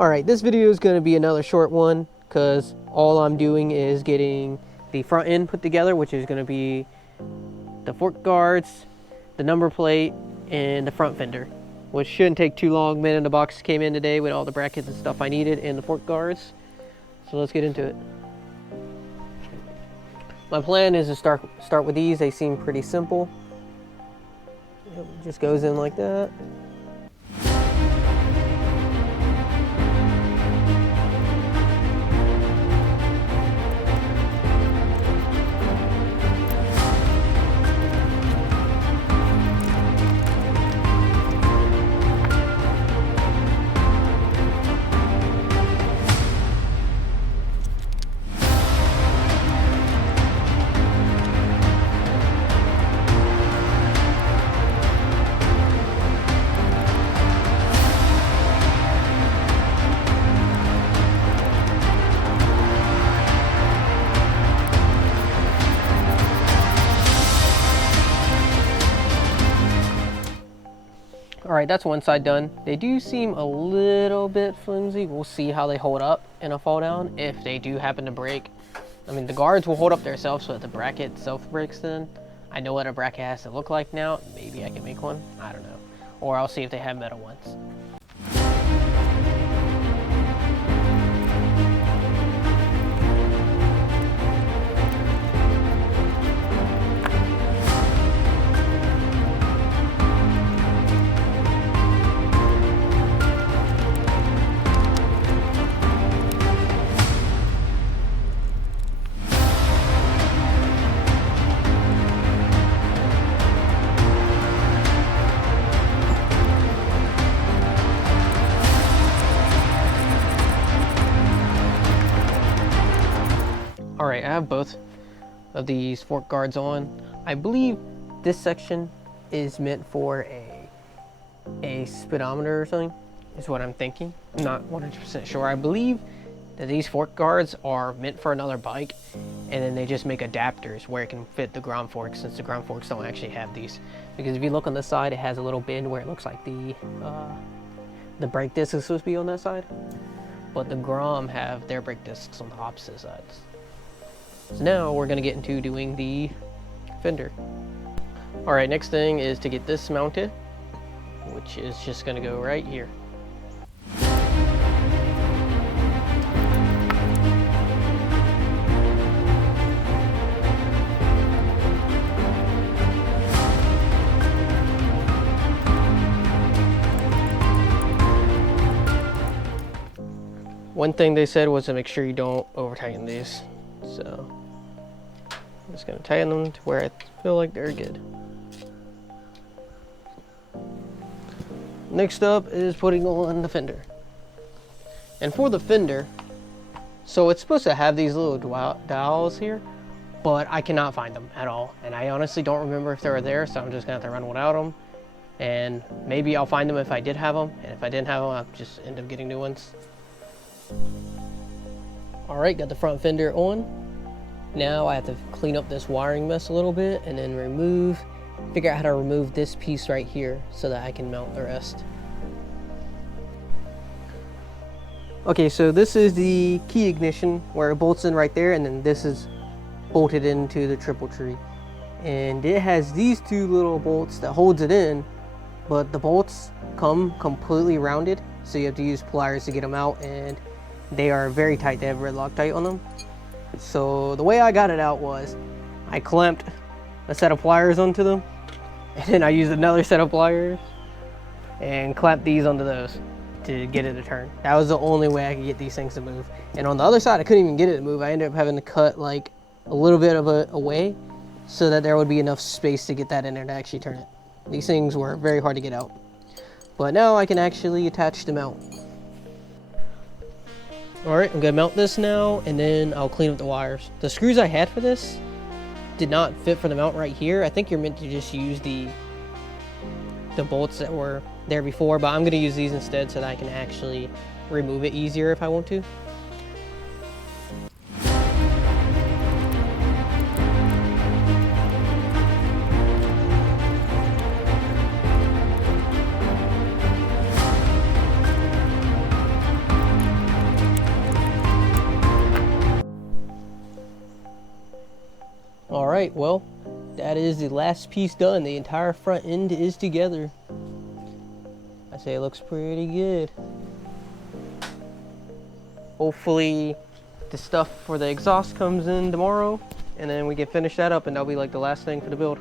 Alright, this video is going to be another short one because all I'm doing is getting the front end put together, which is going to be the fork guards, the number plate, and the front fender, which shouldn't take too long. MNNTBX came in today with all the brackets and stuff I needed and the fork guards. So let's get into it. My plan is to start with these. They seem pretty simple. It just goes in like that. Alright, that's one side done. They do seem a little bit flimsy. We'll see how they hold up in a fall down if they do happen to break. I mean, the guards will hold up themselves, so if the bracket itself breaks, then I know what a bracket has to look like now. Maybe I can make one. I don't know. Or I'll see if they have metal ones. Alright, I have both of these fork guards on. I believe this section is meant for a speedometer or something, is what I'm thinking. I'm not 100% sure. I believe that these fork guards are meant for another bike, and then they just make adapters where it can fit the Grom forks, since the Grom forks don't actually have these. Because if you look on the side, it has a little bend where it looks like the brake disc is supposed to be on that side. But the Grom have their brake discs on the opposite sides. So now we're going to get into doing the fender. Alright, next thing is to get this mounted, which is just going to go right here. One thing they said was to make sure you don't over tighten these. So I'm just going to tighten them to where I feel like they're good. Next up is putting on the fender. And for the fender, so it's supposed to have these little dowels here, but I cannot find them at all. And I honestly don't remember if they were there, so I'm just going to have to run without them. And maybe I'll find them if I did have them. And if I didn't have them, I'll just end up getting new ones. Alright, got the front fender on. Now I have to clean up this wiring mess a little bit and then figure out how to remove this piece right here so that I can mount the rest. Okay, so this is the key ignition where it bolts in right there, and then this is bolted into the triple tree. And it has these two little bolts that holds it in, but the bolts come completely rounded, so you have to use pliers to get them out, and they are very tight. They have red Loctite on them. So the way I got it out was I clamped a set of pliers onto them, and then I used another set of pliers and clamped these onto those to get it to turn. That was the only way I could get these things to move. And on the other side, I couldn't even get it to move. I ended up having to cut like a little bit of it away so that there would be enough space to get that in there to actually turn it. These things were very hard to get out. But now I can actually attach the mount. Alright, I'm going to mount this now, and then I'll clean up the wires. The screws I had for this did not fit for the mount right here. I think you're meant to just use the bolts that were there before, but I'm going to use these instead so that I can actually remove it easier if I want to. right, well, that is the last piece done. The entire front end is together. I say it looks pretty good. Hopefully the stuff for the exhaust comes in tomorrow, and then we can finish that up, and that'll be like the last thing for the build.